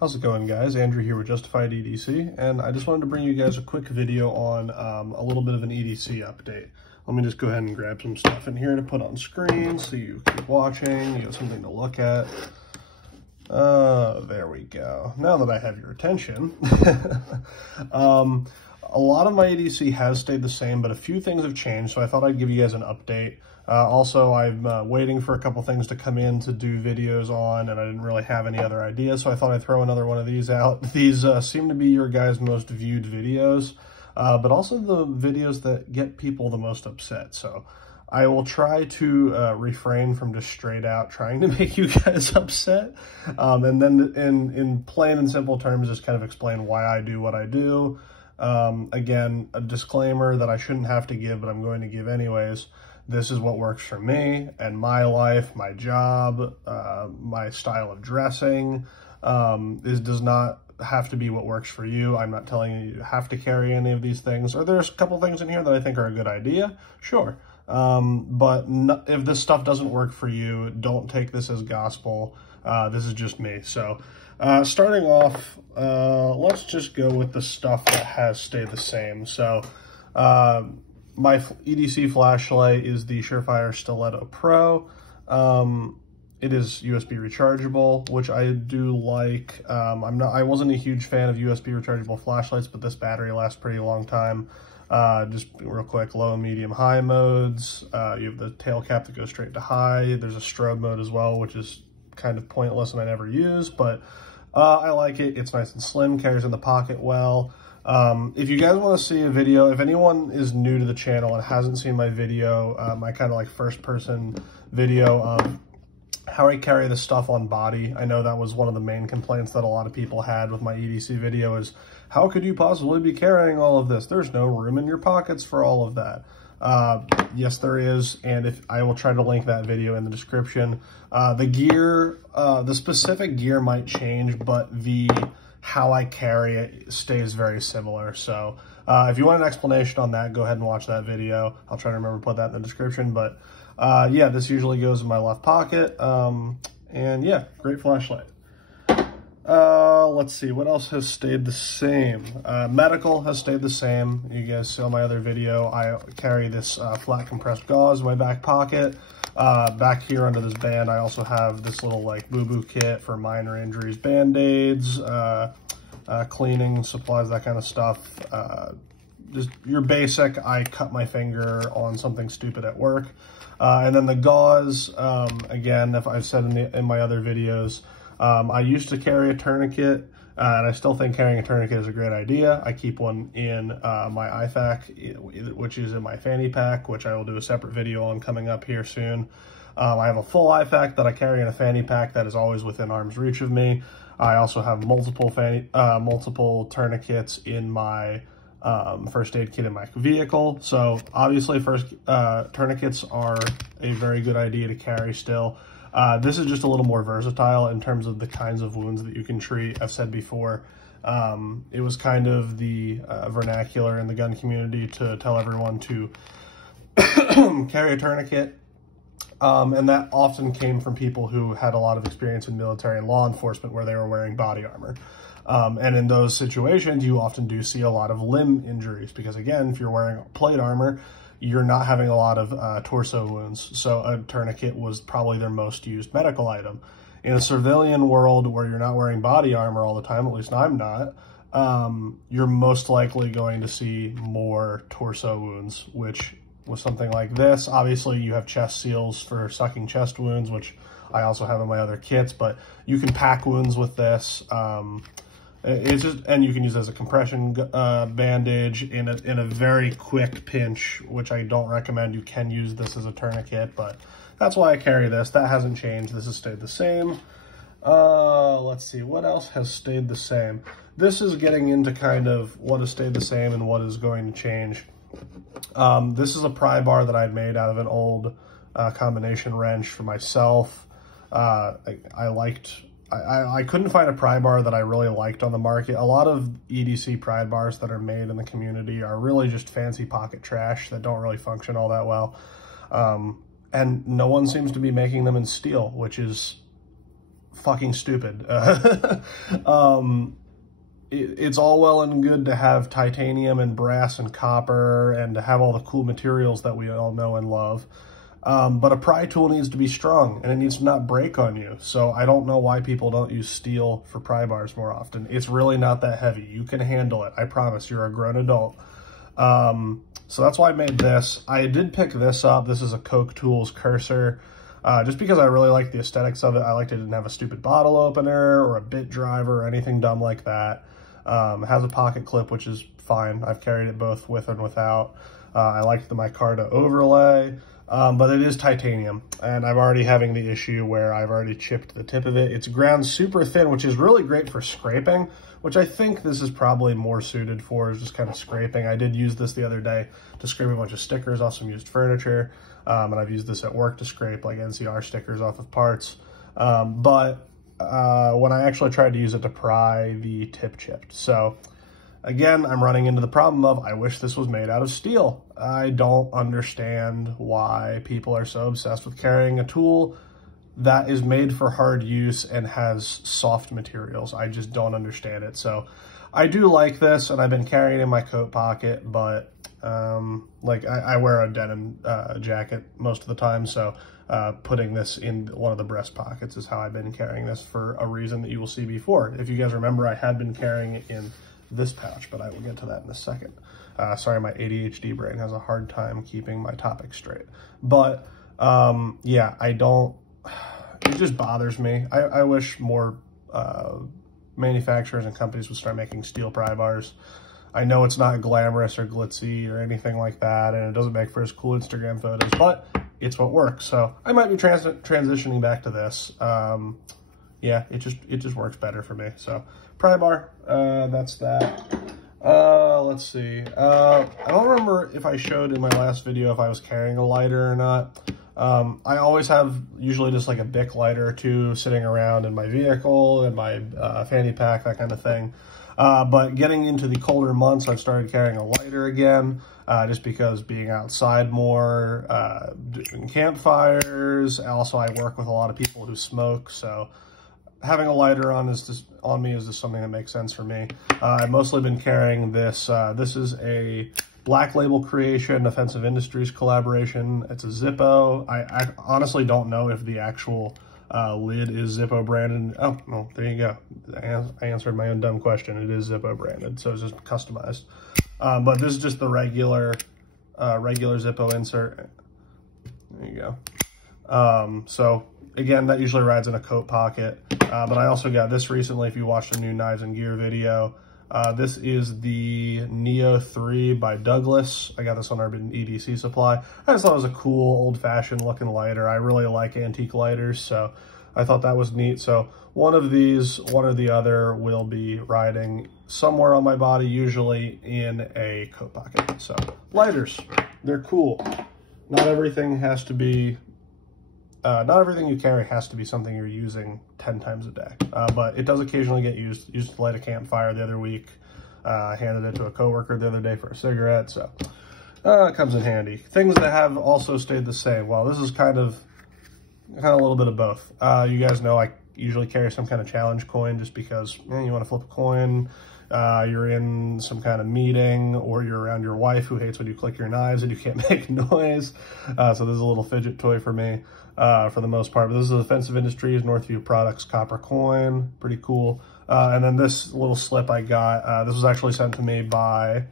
How's it going, guys? Andrew here with Justified EDC, and I just wanted to bring you guys a quick video on a little bit of an EDC update. Let me just go ahead and grab some stuff in here to put on screen so you keep watching, you have something to look at. There we go. Now that I have your attention. A lot of my EDC has stayed the same, but a few things have changed, so I thought I'd give you guys an update. Also, I'm waiting for a couple things to come in to do videos on, and I didn't really have any other ideas, so I thought I'd throw another one of these out. These seem to be your guys' most viewed videos, but also the videos that get people the most upset. So I will try to refrain from just straight out trying to make you guys upset, and then in plain and simple terms, just kind of explain why I do what I do. Again, a disclaimer that I shouldn't have to give, but I'm going to give anyways. This is what works for me and my life, my job, my style of dressing. This does not have to be what works for you. I'm not telling you you have to carry any of these things. Or there's a couple things in here that I think are a good idea, sure. But if this stuff doesn't work for you, don't take this as gospel. This is just me. So starting off, let's just go with the stuff that has stayed the same. So my EDC flashlight is the Surefire Stiletto Pro. It is USB rechargeable, which I do like. I wasn't a huge fan of USB rechargeable flashlights, but this battery lasts pretty long time. Just real quick, low, medium, high modes. You have the tail cap that goes straight to high. There's a strobe mode as well, which is kind of pointless and I never use, but I like it. It's nice and slim, carries in the pocket well. If you guys want to see a video, if anyone is new to the channel and hasn't seen my video, my kind of like first person video of how I carry the stuff on body. I know that was one of the main complaints that a lot of people had with my EDC video is, how could you possibly be carrying all of this? There's no room in your pockets for all of that. Yes, there is, and I will try to link that video in the description. The gear, the specific gear might change, but how I carry it stays very similar. So if you want an explanation on that, go ahead and watch that video. I'll try to remember to put that in the description, but yeah, this usually goes in my left pocket, and yeah, great flashlight. Let's see, what else has stayed the same? Medical has stayed the same. You guys saw my other video. I carry this flat compressed gauze in my back pocket. Back here under this band, I also have this little like boo-boo kit for minor injuries, band-aids, cleaning supplies, that kind of stuff. Just your basic, I cut my finger on something stupid at work. And then the gauze, again, if I've said in my other videos, I used to carry a tourniquet, and I still think carrying a tourniquet is a great idea. I keep one in my IFAK, which is in my fanny pack, which I will do a separate video on coming up here soon. I have a full IFAK that I carry in a fanny pack that is always within arm's reach of me. I also have multiple tourniquets in my first aid kit in my vehicle. So obviously tourniquets are a very good idea to carry still. This is just a little more versatile in terms of the kinds of wounds that you can treat. I've said before, it was kind of the vernacular in the gun community to tell everyone to carry a tourniquet. And that often came from people who had a lot of experience in military and law enforcement where they were wearing body armor. And in those situations, you often do see a lot of limb injuries because, again, if you're wearing plate armor, you're not having a lot of torso wounds. So a tourniquet was probably their most used medical item. In a civilian world where you're not wearing body armor all the time, at least I'm not, you're most likely going to see more torso wounds, which with something like this, obviously you have chest seals for sucking chest wounds, which I also have in my other kits, but you can pack wounds with this. It's just, and you can use it as a compression bandage in a very quick pinch, which I don't recommend. You can use this as a tourniquet, but that's why I carry this. That hasn't changed. This has stayed the same. Let's see, what else has stayed the same? This is getting into kind of what has stayed the same and what is going to change. This is a pry bar that I'd made out of an old combination wrench for myself. I couldn't find a pry bar that I really liked on the market. A lot of EDC pry bars that are made in the community are really just fancy pocket trash that don't really function all that well. And no one seems to be making them in steel, which is fucking stupid. It's all well and good to have titanium and brass and copper and to have all the cool materials that we all know and love. But a pry tool needs to be strong and it needs to not break on you. So I don't know why people don't use steel for pry bars more often. It's really not that heavy. You can handle it. I promise. You're a grown adult. So that's why I made this. I did pick this up. This is a Koch Tools cursor. Just because I really like the aesthetics of it. I liked it didn't have a stupid bottle opener or a bit driver or anything dumb like that. It has a pocket clip, which is fine. I've carried it both with and without. I liked the micarta overlay. But it is titanium, and I'm already having the issue where I've already chipped the tip of it. It's ground super thin, which is really great for scraping, which I think this is probably more suited for, is just kind of scraping. I did use this the other day to scrape a bunch of stickers off some used furniture, and I've used this at work to scrape like NCR stickers off of parts. But when I actually tried to use it to pry, the tip chipped. So again, I'm running into the problem of, I wish this was made out of steel. I don't understand why people are so obsessed with carrying a tool that is made for hard use and has soft materials. I just don't understand it. So I do like this, and I've been carrying it in my coat pocket, but like I wear a denim jacket most of the time, so putting this in one of the breast pockets is how I've been carrying this, for a reason that you will see before. If you guys remember, I had been carrying it in this pouch, but I will get to that in a second. Sorry, my ADHD brain has a hard time keeping my topics straight. But yeah, it just bothers me. I wish more manufacturers and companies would start making steel pry bars. I know it's not glamorous or glitzy or anything like that, and it doesn't make for as cool Instagram photos, but it's what works. So I might be transitioning back to this. Yeah, it just works better for me. So pry bar, that's that. Let's see. I don't remember if I showed in my last video if I was carrying a lighter or not. I always have usually just like a Bic lighter or two sitting around in my vehicle, in my fanny pack, that kind of thing. But getting into the colder months, I've started carrying a lighter again, just because being outside more, doing campfires. Also, I work with a lot of people who smoke, so having a lighter on me is just something that makes sense for me. I've mostly been carrying this. This is a Black Label creation, Offensive Industries collaboration. It's a Zippo. I honestly don't know if the actual lid is Zippo branded. Oh, well, there you go. I answered my own dumb question. It is Zippo branded, so it's just customized. But this is just the regular Zippo insert. There you go. So again, that usually rides in a coat pocket. But I also got this recently, if you watched the new Knives and Gear video. This is the Neo 3 by Douglas. I got this on our EDC supply. I just thought it was a cool, old-fashioned looking lighter. I really like antique lighters, so I thought that was neat. So one of these, one or the other, will be riding somewhere on my body, usually in a coat pocket. So lighters, they're cool. Not everything has to be not everything you carry has to be something you're using 10 times a day, but it does occasionally get used. Used to light a campfire the other week. Handed it to a coworker the other day for a cigarette, so it comes in handy. Things that have also stayed the same. Well, this is kind of a little bit of both. You guys know I usually carry some kind of challenge coin, just because you want to flip a coin. You're in some kind of meeting, or you're around your wife who hates when you click your knives and you can't make noise. So this is a little fidget toy for me, for the most part. But this is Offensive Industries Northview Products copper coin, pretty cool. And then this little slip I got, this was actually sent to me by,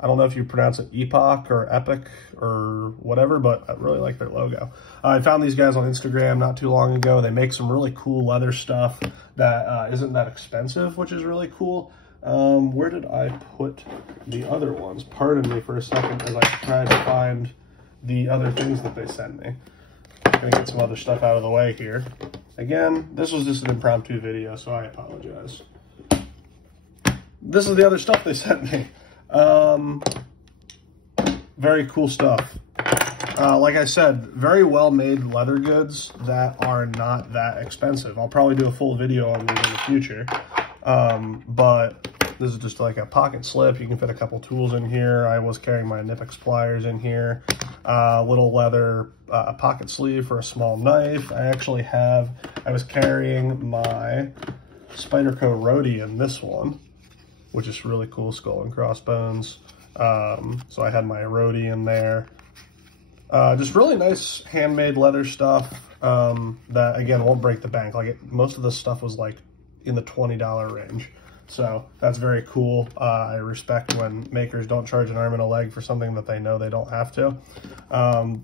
I don't know if you pronounce it Epoch or Epic or whatever, but I really like their logo. I found these guys on Instagram not too long ago. They make some really cool leather stuff that isn't that expensive, which is really cool. Where did I put the other ones? Pardon me for a second as I try to find the other things that they sent me. I'm gonna get some other stuff out of the way here. Again, this was just an impromptu video, so I apologize. This is the other stuff they sent me. Very cool stuff. Like I said, very well-made leather goods that are not that expensive. I'll probably do a full video on these in the future. But this is just like a pocket slip. You can fit a couple tools in here. I was carrying my Knipex pliers in here. Little leather pocket sleeve for a small knife. I I was carrying my Spyderco roadie in this one, which is really cool, skull and crossbones. So I had my roadie in there. Just really nice handmade leather stuff that, again, won't break the bank. Like, most of the stuff was like in the $20 range. So that's very cool. I respect when makers don't charge an arm and a leg for something that they know they don't have to.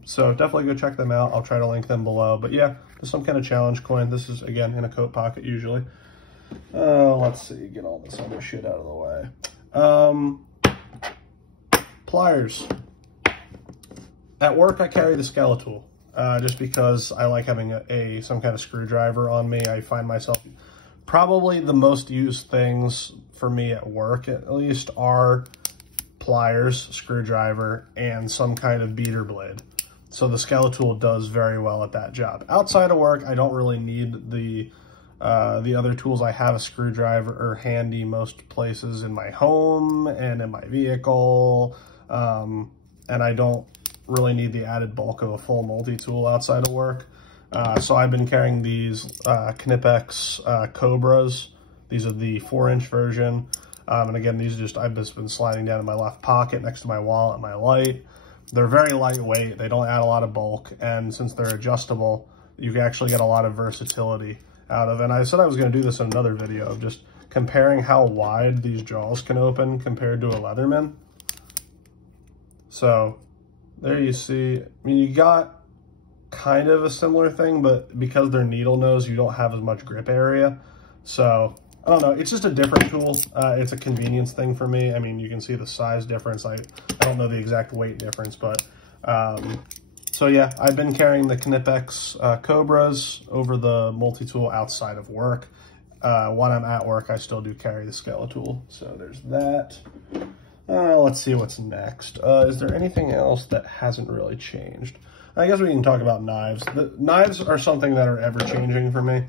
So definitely go check them out. I'll try to link them below. But yeah, just some kind of challenge coin. This is, again, in a coat pocket usually. Let's see, get all this other shit out of the way. Pliers. At work, I carry the Skeletool, just because I like having some kind of screwdriver on me. I find myself, probably the most used things for me at work, at least, are pliers, screwdriver, and some kind of beater blade. So the Skeletool does very well at that job. Outside of work, I don't really need the other tools. I have a screwdriver handy most places in my home and in my vehicle, and I don't really need the added bulk of a full multi-tool outside of work. So I've been carrying these Knipex Cobras. These are the 4-inch version. And again, these are just, I've just been sliding down in my left pocket next to my wallet and my light. They're very lightweight. They don't add a lot of bulk. And since they're adjustable, you can actually get a lot of versatility out of it. And I said I was going to do this in another video of just comparing how wide these jaws can open compared to a Leatherman. So there you see, I mean, you got kind of a similar thing, but because they're needle nose, you don't have as much grip area. So I don't know, it's just a different tool. It's a convenience thing for me. I mean, you can see the size difference. I don't know the exact weight difference, but so yeah, I've been carrying the Knipex Cobras over the multi-tool outside of work. When I'm at work, I still do carry the Skeletool. So there's that. Let's see what's next. Is there anything else that hasn't really changed? I guess we can talk about knives. The knives are something that are ever-changing for me.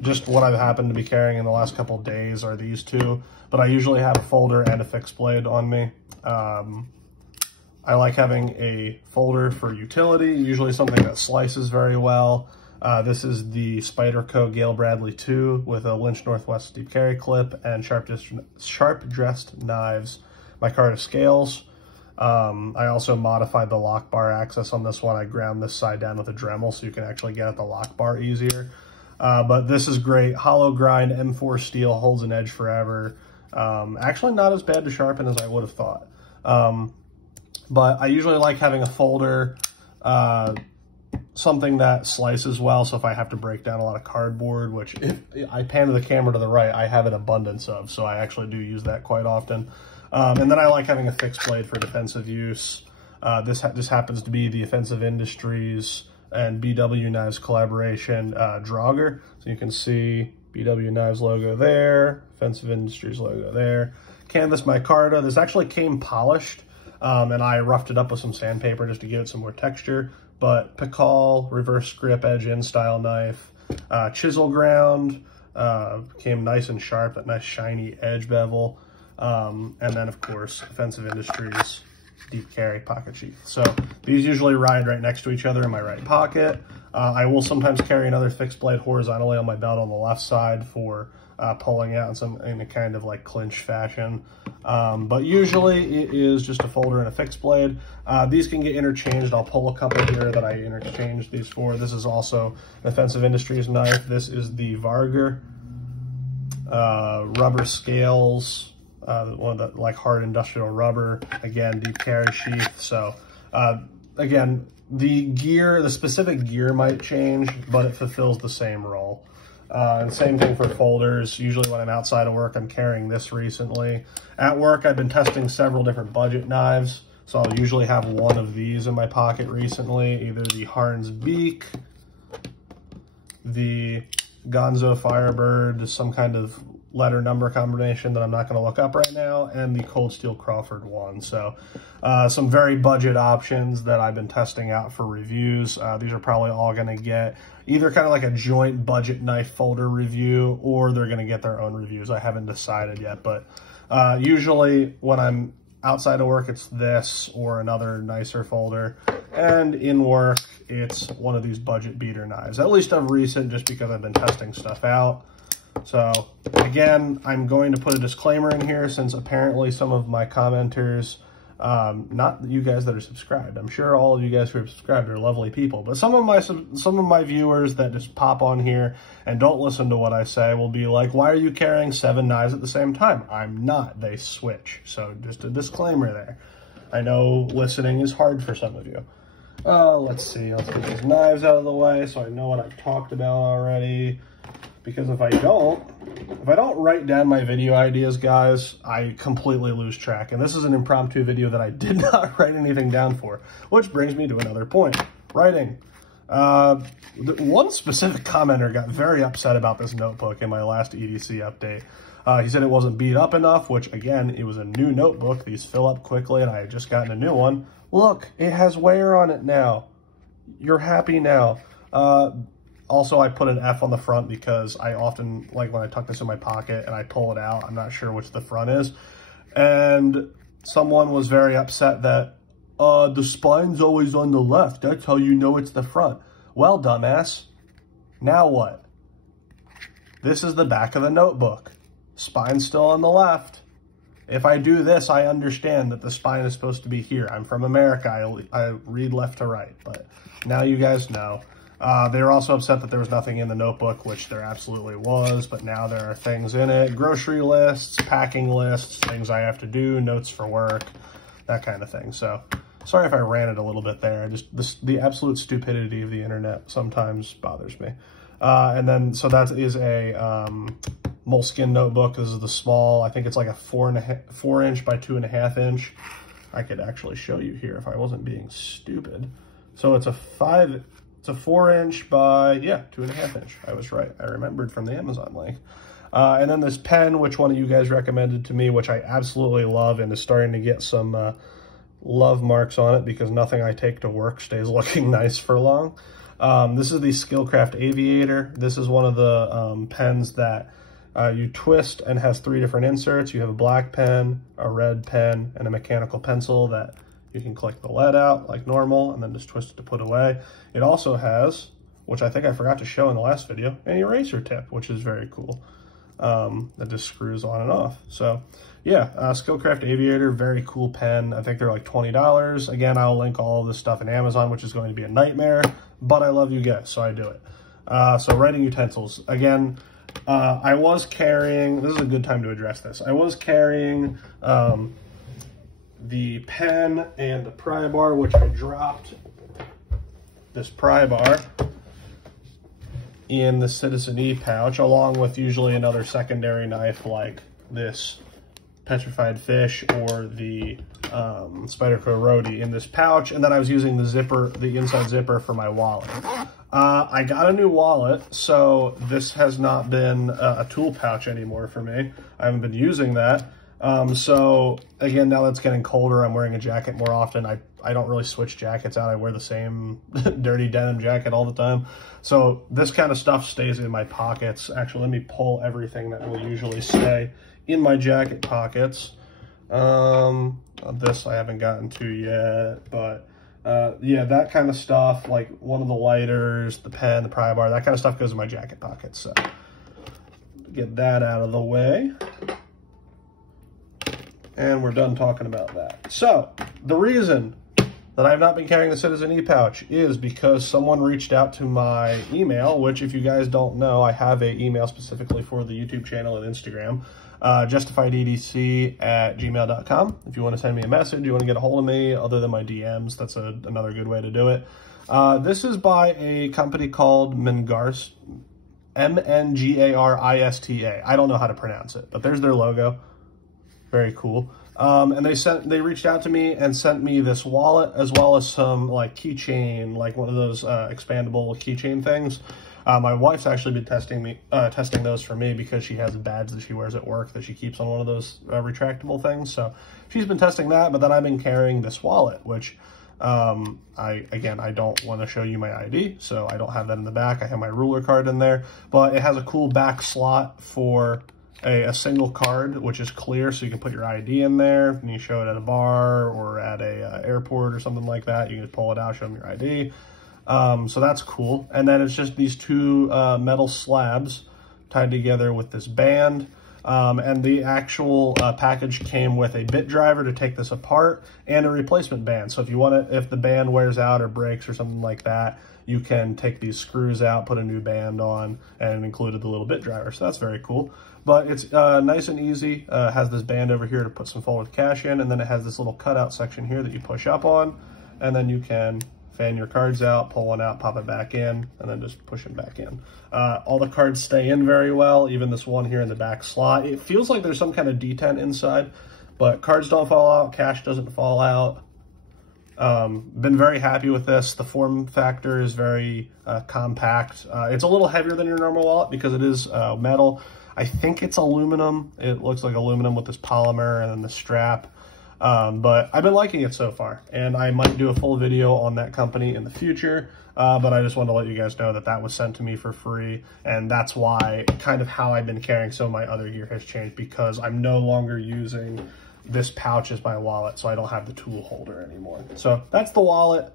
Just what I've happened to be carrying in the last couple of days are these two, but I usually have a folder and a fixed blade on me. I like having a folder for utility, usually something that slices very well. This is the Spyderco Gayle Bradley 2 with a Lynch Northwest deep carry clip and sharp dressed knives. My card of scales. I also modified the lock bar access on this one. I ground this side down with a Dremel so you can actually get at the lock bar easier. But this is great. Hollow grind M4 steel, holds an edge forever. Actually not as bad to sharpen as I would have thought. But I usually like having a folder, something that slices well. So if I have to break down a lot of cardboard, which if I pan the camera to the right, I have an abundance of, so I actually do use that quite often. And then I like having a fixed blade for defensive use. This happens to be the Offensive Industries and BW Knives collaboration Draugr. So you can see BW Knives logo there, Offensive Industries logo there. Canvas micarta. This actually came polished, and I roughed it up with some sandpaper just to give it some more texture. But Pikal, reverse grip edge in style knife, chisel ground, came nice and sharp, that nice shiny edge bevel. And then of course, Offensive Industries deep carry pocket sheath. So these usually ride right next to each other in my right pocket. I will sometimes carry another fixed blade horizontally on my belt on the left side for pulling out in a kind of like clinch fashion. But usually it is just a folder and a fixed blade. These can get interchanged. I'll pull a couple here that I interchanged these for. This is also an Offensive Industries knife. This is the Vargr rubber scales. One of the like hard industrial rubber, again, deep carry sheath. So again, the specific gear might change, but it fulfills the same role. And same thing for folders. Usually when I'm outside of work, I'm carrying this recently. At work, I've been testing several different budget knives. So I'll usually have one of these in my pocket recently, either the Harnds Beak, the Ganzo Firebird, some kind of letter number combination that I'm not going to look up right now, and the Cold Steel Crawford one. So some very budget options that I've been testing out for reviews. These are probably all going to get either kind of like a joint budget knife folder review, or they're going to get their own reviews. I haven't decided yet, but usually when I'm outside of work, it's this or another nicer folder. And in work, it's one of these budget beater knives, at least of recent, just because I've been testing stuff out. So again, I'm going to put a disclaimer in here since apparently some of my commenters, not you guys that are subscribed, I'm sure all of you guys who are subscribed are lovely people, but some of my viewers that just pop on here and don't listen to what I say will be like, why are you carrying 7 knives at the same time? I'm not, they switch. So just a disclaimer there. I know listening is hard for some of you. Let's see, let's get these knives out of the way so I know what I've talked about already. Because if I don't write down my video ideas, guys, I completely lose track. And this is an impromptu video that I did not write anything down for, which brings me to another point, writing. One specific commenter got very upset about this notebook in my last EDC update. He said it wasn't beat up enough, which again, it was a new notebook. These fill up quickly and I had just gotten a new one. Look, it has wear on it now. You're happy now. Also, I put an F on the front because I often, like when I tuck this in my pocket and I pull it out, I'm not sure which the front is. And someone was very upset that, the spine's always on the left. That's how you know it's the front. Well, dumbass, now what? This is the back of the notebook. Spine's still on the left. If I do this, I understand that the spine is supposed to be here. I'm from America. I read left to right, but now you guys know. They were also upset that there was nothing in the notebook, which there absolutely was, but now there are things in it. Grocery lists, packing lists, things I have to do, notes for work, that kind of thing. So sorry if I ranted a little bit there. The absolute stupidity of the internet sometimes bothers me. And then, so that is a Moleskine notebook. This is the small, I think it's like a 4 inch by 2.5 inch. I could actually show you here if I wasn't being stupid. So it's a 4 inch by, yeah, 2.5 inch. I was right. I remembered from the Amazon link. And then this pen, which one of you guys recommended to me, which I absolutely love and is starting to get some love marks on it because nothing I take to work stays looking nice for long. This is the Skillcraft Aviator. This is one of the pens that you twist and has 3 different inserts. You have a black pen, a red pen, and a mechanical pencil that you can collect the lead out like normal and then just twist it to put away. It also has, which I think I forgot to show in the last video, an eraser tip, which is very cool. That just screws on and off. So yeah, Skillcraft Aviator, very cool pen. I think they're like $20. Again, I'll link all of this stuff in Amazon, which is going to be a nightmare, but I love you guys, so I do it. So writing utensils. Again, I was carrying, this is a good time to address this. I was carrying the pen and the Prybar, which I dropped this Prybar in the Citizen E pouch, along with usually another secondary knife like this petrified fish or the Spyderco Roadie in this pouch. And then I was using the zipper, the inside zipper for my wallet. I got a new wallet, so this has not been a tool pouch anymore for me. I haven't been using that. So again, now that it's getting colder, I'm wearing a jacket more often. I don't really switch jackets out. I wear the same dirty denim jacket all the time. So this kind of stuff stays in my pockets. Actually, let me pull everything that will usually stay in my jacket pockets. This I haven't gotten to yet, but yeah, that kind of stuff, like one of the lighters, the pen, the Prybar, that kind of stuff goes in my jacket pockets. So get that out of the way. And we're done talking about that. So the reason that I've not been carrying the Citizen E pouch is because someone reached out to my email, which if you guys don't know, I have an email specifically for the YouTube channel and Instagram, justifiededc@gmail.com. If you want to send me a message, you want to get a hold of me other than my DMs, that's another good way to do it. This is by a company called MNGARISTA, M-N-G-A-R-I-S-T-A. I don't know how to pronounce it, but there's their logo. Very cool. And they reached out to me and sent me this wallet as well as some like keychain, like one of those expandable keychain things. My wife's actually been testing those for me because she has a badge that she wears at work that she keeps on one of those retractable things. So she's been testing that, but then I've been carrying this wallet, which I don't want to show you my ID, so I don't have that in the back. I have my ruler card in there, but it has a cool back slot for a single card, which is clear, so you can put your ID in there, and you show it at a bar or at a airport or something like that. You can just pull it out, show them your ID. So that's cool. And then it's just these two metal slabs tied together with this band. And the actual package came with a bit driver to take this apart and a replacement band. So if you want to, if the band wears out or breaks or something like that, you can take these screws out, put a new band on, and it included the little bit driver. So that's very cool. But it's nice and easy. Has this band over here to put some folded cash in, and then it has this little cutout section here that you push up on, and then you can fan your cards out, pull one out, pop it back in, and then just push it back in. All the cards stay in very well, even this one here in the back slot. It feels like there's some kind of detent inside, but cards don't fall out, cash doesn't fall out. Been very happy with this. The form factor is very compact. It's a little heavier than your normal wallet because it is metal. I think it's aluminum. It looks like aluminum with this polymer and then the strap. But I've been liking it so far, and I might do a full video on that company in the future. But I just wanted to let you guys know that that was sent to me for free, and that's why kind of how I've been carrying some of my other gear has changed, because I'm no longer using this pouch as my wallet, so I don't have the tool holder anymore. So that's the wallet.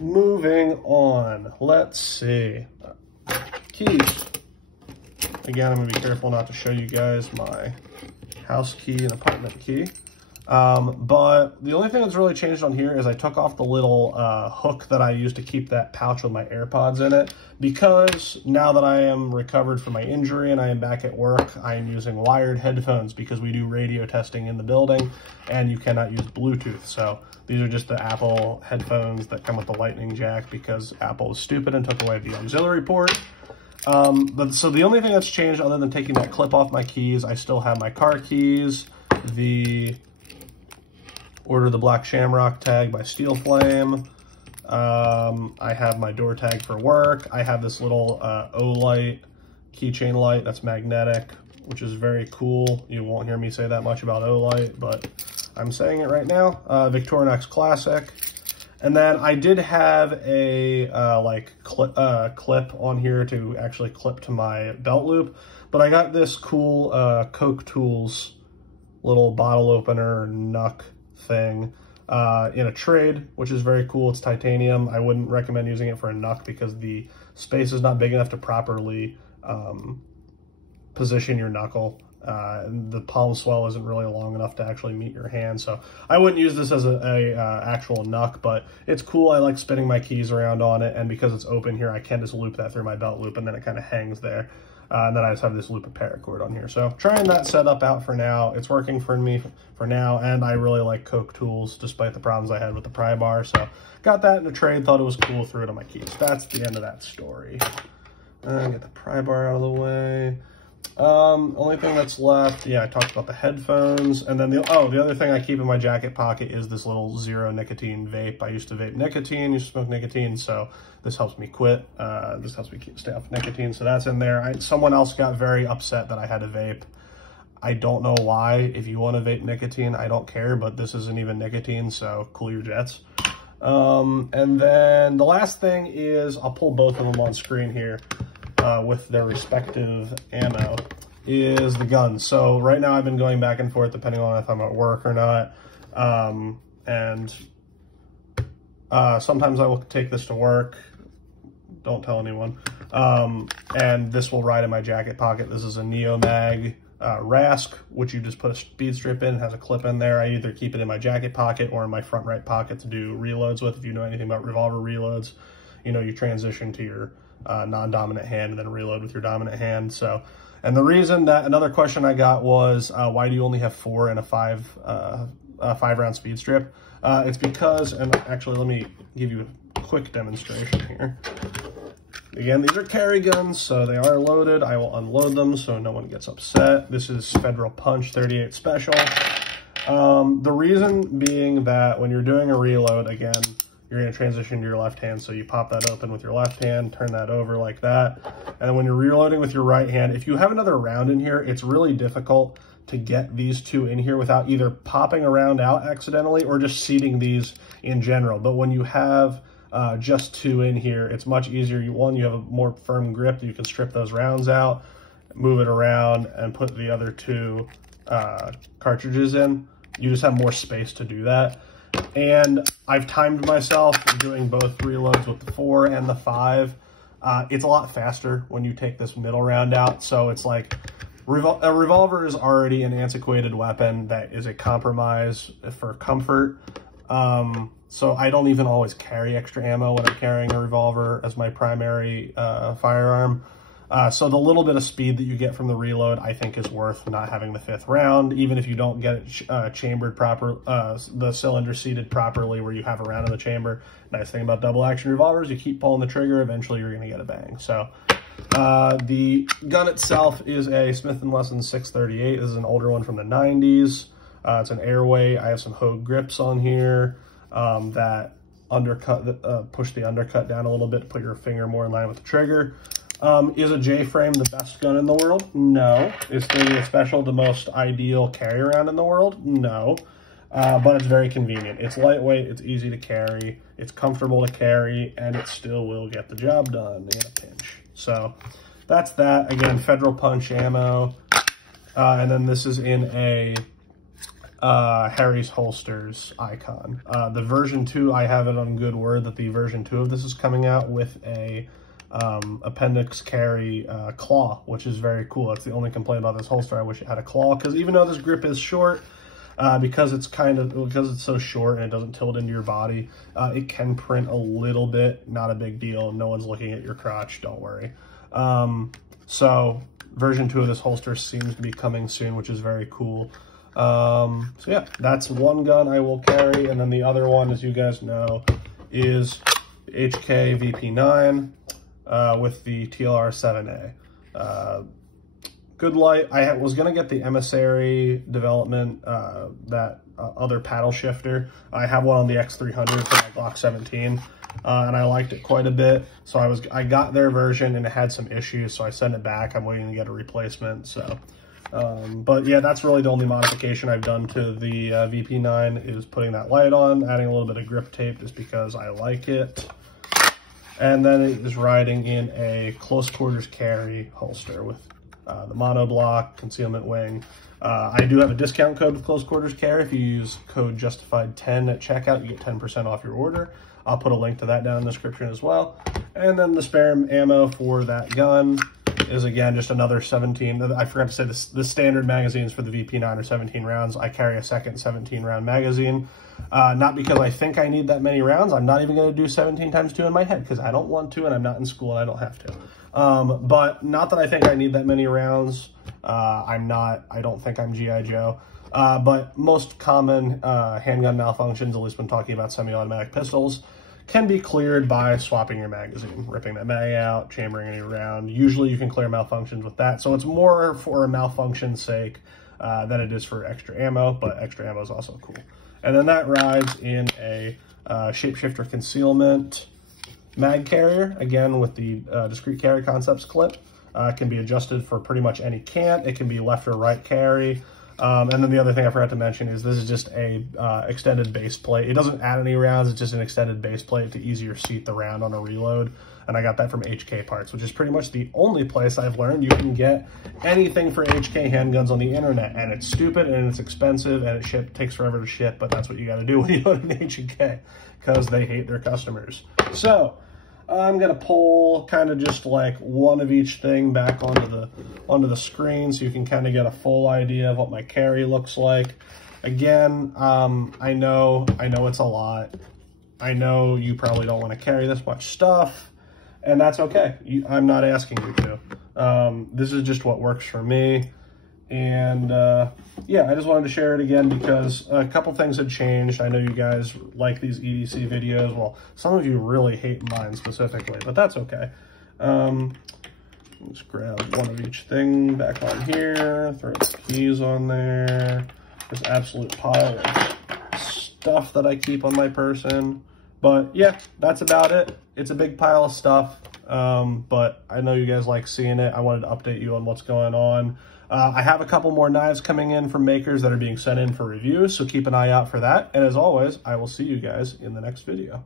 Moving on, let's see. Keys. Again, I'm gonna be careful not to show you guys my house key and apartment key. But the only thing that's really changed on here is I took off the little hook that I used to keep that pouch with my AirPods in it, because now that I am recovered from my injury and I am back at work, I am using wired headphones because we do radio testing in the building and you cannot use Bluetooth. So these are just the Apple headphones that come with the lightning jack because Apple was stupid and took away the auxiliary port. So the only thing that's changed other than taking that clip off my keys, I still have my car keys, the Order the Black Shamrock tag by Steel Flame. I have my door tag for work. I have this little Olight keychain light that's magnetic, which is very cool. You won't hear me say that much about Olight, but I'm saying it right now. Victorinox Classic. And then I did have a clip on here to actually clip to my belt loop, but I got this cool Koch Tools little bottle opener knuck thing in a trade, which is very cool. It's titanium. I wouldn't recommend using it for a knuck because the space is not big enough to properly position your knuckle. The palm swell isn't really long enough to actually meet your hand, so I wouldn't use this as a actual knuck, but it's cool. I like spinning my keys around on it, and because it's open here, I can just loop that through my belt loop, and then it kind of hangs there. And then I just have this loop of paracord on here. So trying that setup out for now. It's working for me for now, and I really like Koch Tools despite the problems I had with the Prybar. So got that in a trade, thought it was cool, threw it on my keys. That's the end of that story. Get the Prybar out of the way. Only thing that's left, yeah, I talked about the headphones, and then the other thing I keep in my jacket pocket is this little zero nicotine vape. I used to vape nicotine, used to smoke nicotine, so this helps me quit. This helps me stay off nicotine, so that's in there. Someone else got very upset that I had to vape. I don't know why. If you want to vape nicotine, I don't care, but this isn't even nicotine, so cool your jets. And then the last thing is, I'll pull both of them on screen here. With their respective ammo, is the gun. So right now I've been going back and forth depending on if I'm at work or not. Sometimes I will take this to work. Don't tell anyone. And this will ride in my jacket pocket. This is a Neomag RASC, which you just put a speed strip in. It has a clip in there. I either keep it in my jacket pocket or in my front right pocket to do reloads with. If you know anything about revolver reloads, you know you transition to your non-dominant hand and then reload with your dominant hand. So, and the reason that another question I got was why do you only have 4 in a 5-round speed strip? It's because, and actually let me give you a quick demonstration here. Again, these are carry guns, so they are loaded. I will unload them so no one gets upset. This is Federal Punch 38 Special. The reason being that when you're doing a reload, again, you're going to transition to your left hand. So you pop that open with your left hand, turn that over like that. And then when you're reloading with your right hand, if you have another round in here, it's really difficult to get these two in here without either popping a round out accidentally or just seating these in general. But when you have just 2 in here, it's much easier. You have a more firm grip. You can strip those rounds out. move it around, and put the other two cartridges in. You just have more space to do that. And I've timed myself doing both reloads with the 4 and the 5. It's a lot faster when you take this middle round out. So it's like a revolver is already an antiquated weapon that is a compromise for comfort. So I don't even always carry extra ammo when I'm carrying a revolver as my primary firearm. So the little bit of speed that you get from the reload, I think, is worth not having the 5th round, even if you don't get it chambered proper, the cylinder seated properly where you have a round in the chamber. Nice thing about double action revolvers, you keep pulling the trigger, eventually you're going to get a bang. So the gun itself is a Smith & Wesson 638. This is an older one from the 90s. It's an airway. I have some Hogue grips on here that undercut, push the undercut down a little bit to put your finger more in line with the trigger. Is a J-frame the best gun in the world? No. Is 38 Special the most ideal carry around in the world? No. But it's very convenient. It's lightweight, it's easy to carry, it's comfortable to carry, and it still will get the job done in a pinch. So that's that. Again, Federal Punch ammo. And then this is in a Harry's Holsters icon. The version 2, I have it on good word that the version 2 of this is coming out with a appendix carry claw, which is very cool. That's the only complaint about this holster. I wish it had a claw, because even though this grip is short, because it's so short and it doesn't tilt into your body, it can print a little bit. Not a big deal. No one's looking at your crotch, don't worry. So version 2 of this holster seems to be coming soon, which is very cool. So yeah, that's one gun I will carry, and then the other one, as you guys know, is HK VP9 with the TLR-7A. Good light. I was going to get the Emissary development, that other paddle shifter. I have one on the X300 for my Glock 17, and I liked it quite a bit. So I got their version, and it had some issues, so I sent it back. I'm waiting to get a replacement. So, but yeah, that's really the only modification I've done to the VP9 is putting that light on, adding a little bit of grip tape just because I like it. And then it is riding in a close quarters carry holster with the monoblock concealment wing. I do have a discount code with close quarters carry. If you use code justified10 at checkout, you get 10% off your order. I'll put a link to that down in the description as well. And then the spare ammo for that gun is, again, just another 17. I forgot to say this, the standard magazines for the VP9 are 17 rounds. I carry a second 17-round magazine. Not because I think I need that many rounds. I'm not even going to do 17 times 2 in my head because I don't want to, and I'm not in school and I don't have to. But not that I think I need that many rounds. I don't think I'm G.I. Joe. But most common handgun malfunctions, at least when talking about semi-automatic pistols, can be cleared by swapping your magazine, ripping that mag out, chambering any round. Usually you can clear malfunctions with that. So it's more for a malfunction's sake than it is for extra ammo, but extra ammo is also cool. And then that rides in a Shapeshifter Concealment mag carrier, again with the discrete carry concepts clip. It can be adjusted for pretty much any cant. It can be left or right carry. And then the other thing I forgot to mention is this is just a extended base plate. It doesn't add any rounds, it's just an extended base plate to easier seat the round on a reload. And I got that from HK Parts, which is pretty much the only place I've learned you can get anything for HK handguns on the internet. And it's stupid and it's expensive and it takes forever to ship, but that's what you gotta do when you go to HK because they hate their customers. So I'm gonna pull kind of just like one of each thing back onto the screen so you can kind of get a full idea of what my carry looks like. Again, I know it's a lot. I know you probably don't want to carry this much stuff, and that's okay. I'm not asking you to. This is just what works for me. And yeah, I just wanted to share it again because a couple things had changed. I know you guys like these EDC videos. Well, some of you really hate mine specifically, but that's okay. Let's grab one of each thing back on here, throw the keys on there. This absolute pile of stuff that I keep on my person. But yeah, that's about it. It's a big pile of stuff, but I know you guys like seeing it. I wanted to update you on what's going on. I have a couple more knives coming in from makers that are being sent in for review, so keep an eye out for that. And as always, I will see you guys in the next video.